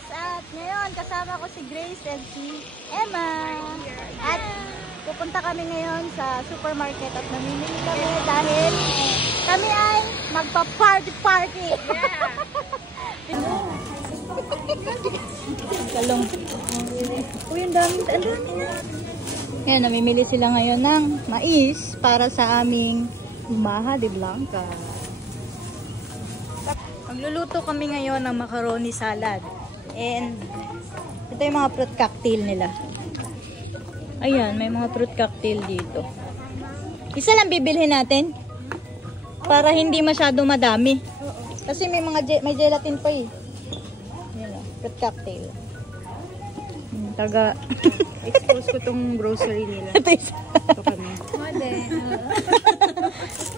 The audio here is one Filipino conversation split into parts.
Yes, at ngayon kasama ko si Grace and si Emma. At pupunta kami ngayon sa supermarket at namimili kami dahil kami ay magpa-party-party. Talong. Uy, ang dami na. Yan, namimili sila ngayon ng mais para sa aming Maha de Blanca. Magluluto kami ngayon ng macaroni salad. And ito yung mga fruit cocktail nila. Ayan, may mga fruit cocktail dito. Isa lang bibilhin natin para hindi masyado madami. Kasi may mga gelatin pa eh. Ayan o, fruit cocktail. Taga expose ko tong grocery nila. Ito isa. Ito kami.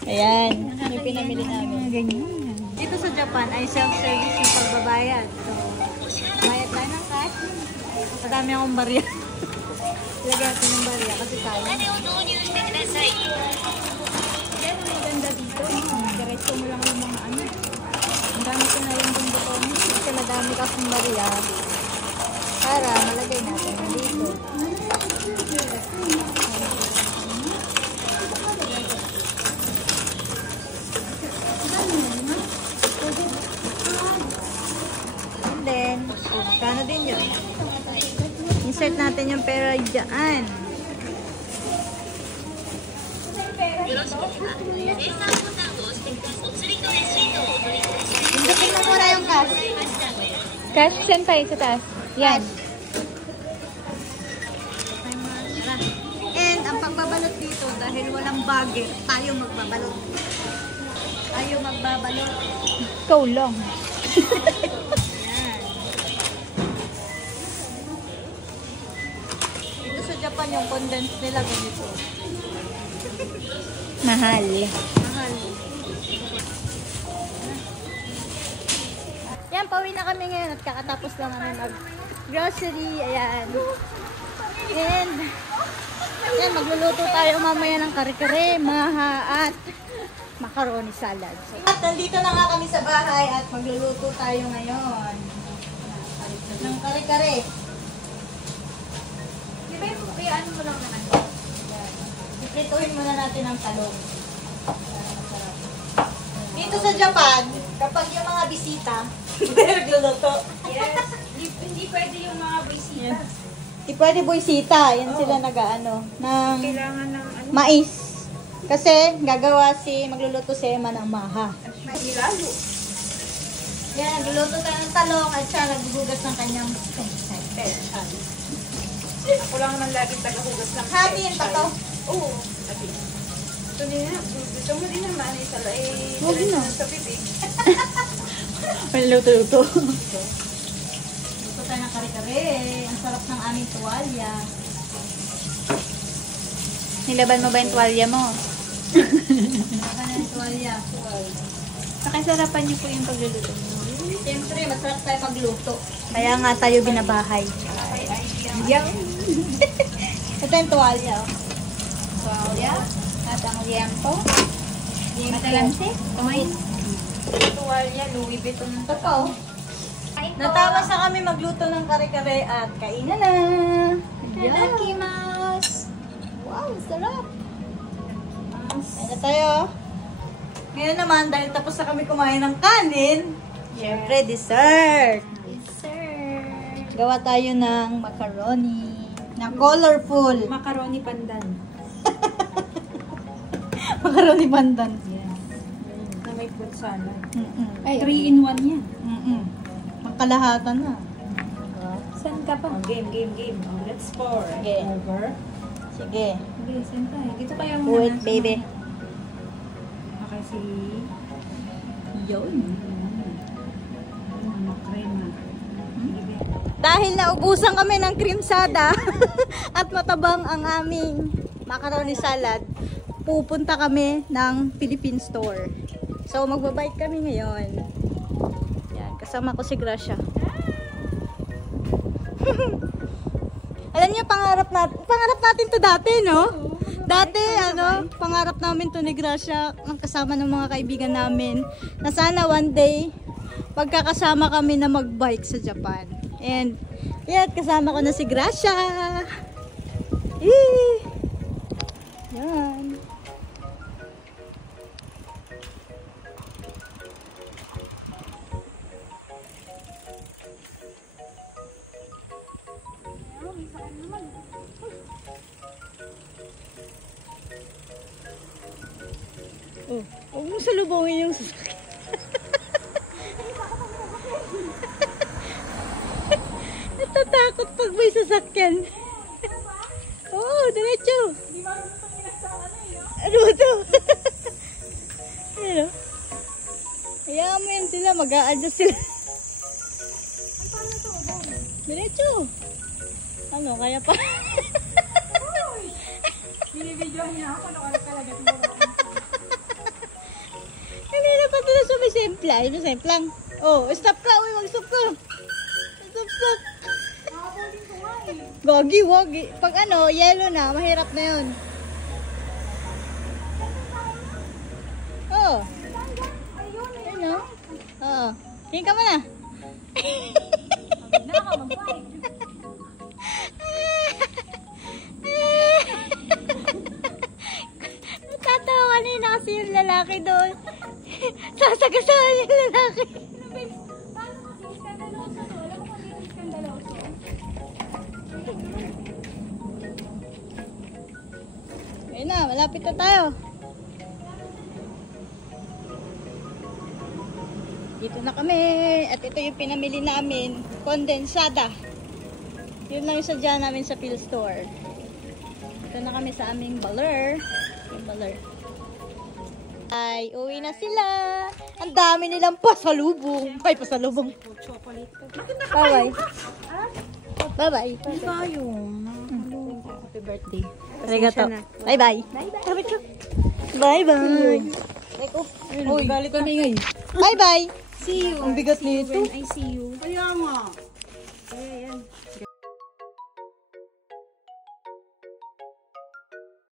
Ayan, yung pinamili namin. Ganyan. Dito sa Japan ay self-service yung pagbabayad. So, bayad tayo ng cash. Madami akong barya. Lagyan natin ng barya kasi sayang. Pero may ganda dito. Diretso mo lang yung mga ano. Ang dami ko na rin yung buton. Kasi madami kasing barya. Para malagay natin dito. And then, magkano din yun? Insert natin yung pera dyan. Hindutin mo muna yung cash. Cash, send tayo sa taas. Yan. And ang pagbabalot dito, dahil walang bagger, tayo magbabalot. Tayo magbabalot. Ikaw lang. Dito sa Japan yung condensed nila ganito. Mahal. Mahal. Yan, pauwi na kami ngayon at kakatapos lang kami mag-grocery. Ayan. And, yan, magluluto tayo mamaya ng kare-kare, maha at macaroni salad. At nandito na nga kami sa bahay at magluluto tayo ngayon ng kare-kare. Di ba yung kaya ano mo lang naman? Iprituhin muna natin ang talong. Dito sa Japan, kapag yung mga bisita, nagluluto. Yes. Hindi pwede yung mga bisita. Di pwede buisita. Yan sila nag-ano ng Kailangan ng ano. mais. Kasi magluluto si Emma ng maha. Ilalo. Yan, nagluluto tayo ng talong at siya naghuhugas ng kanyang special. Ako lang naman lagi tagahugas ng Hatiin pa to. Oo. Sabi. Ito din na. Gusto mo din naman. Isala eh. Huwag na. Sa bibig. May luto-luto. Luto tayo ng kare-kare. Ang sarap ng aming tuwalya. Nilaban mo ba yung tuwalya mo? Saka na yung tuwalya. Nakasarapan niyo po yung pagluluto mo. Siyempre, masarap tayo pagluto. Kaya nga tayo binabahay. Yang. Ito yung tuwalya. Tuwalya. At ang liempo. Matalansi. Kamay. Tuwalya. Louis Vuitton. Totoo. Natawa sa kami magluto ng kare-kare at kainan na. Nanakimasu. Wow, sarap. Kain na tayo. Ngayon naman, dahil tapos na kami kumain ng kanin, syempre dessert. Dessert. Gawa tayo ng macaroni na colorful. Macaroni pandan. Macaroni pandan. Yes. Na may fruit salad. Ay, 3-in-1 yan. Magkalahatan na. Saan ka pa? Game. Let's pour. Sige. Over. Sige. Okay, saan tayo? Dito kayo muna. Do it, baby. Okay, si... Yun. Makrema. Dahil naubusan kami ng creamsada at matabang ang aming macaroni salad, pupunta kami ng Philippine store. So magbabike kami ngayon. Yan, kasama ko si Gracia. Alam niyo, pangarap natin to dati, no? Dati, pangarap namin to ni Gracia, ang kasama ng mga kaibigan namin, na sana one day, pagkakasama kami na magbike sa Japan. And, yan, kasama ko na si Gracia. Eh! Yan. Oh, huwag mo salubungin yung sasakyan. Natatakot pag may sasakyan. Oo, diretso. Ano ba ito? Ano? Hayaan mo yan sila, mag-a-adjust sila. Diretso. Ano, kaya pa? Binibidyo niya ako, nakalagat mo. Kanina pa doon sa may sempla. Ay, may semplang. Oh, stop ka. Uy, mag-stop ka. Stop, stop. Nakapuling ko nga eh. Gogi, wagi. Pag ano, yellow na, mahirap na yun. Oh. Ayun, Ano? Oo. Tingin ka muna. na ako mag-bike. Natatawa kanina kasi yung lalaki doon. Sasagasahan yung lalaki. Paano kasi skandaloso to? Alam mo kung dito skandaloso? Ayun na, malapit na tayo. Dito na kami. At ito yung pinamili namin. Kondensada. Yun lang yung sadya namin sa Phil Store. Ito na kami sa aming baler. Yung baler. Ay, uwi na sila. Ang dami nilang pasalubong. Ay, pasalubong. Chocolate to. Bye-bye. Bye-bye. Tayo. Happy birthday. Arigato. Bye-bye. Bye-bye. Uy, galit kami ngayon. Bye-bye. See you. Ang bigat nito. I see you. Kaya nga.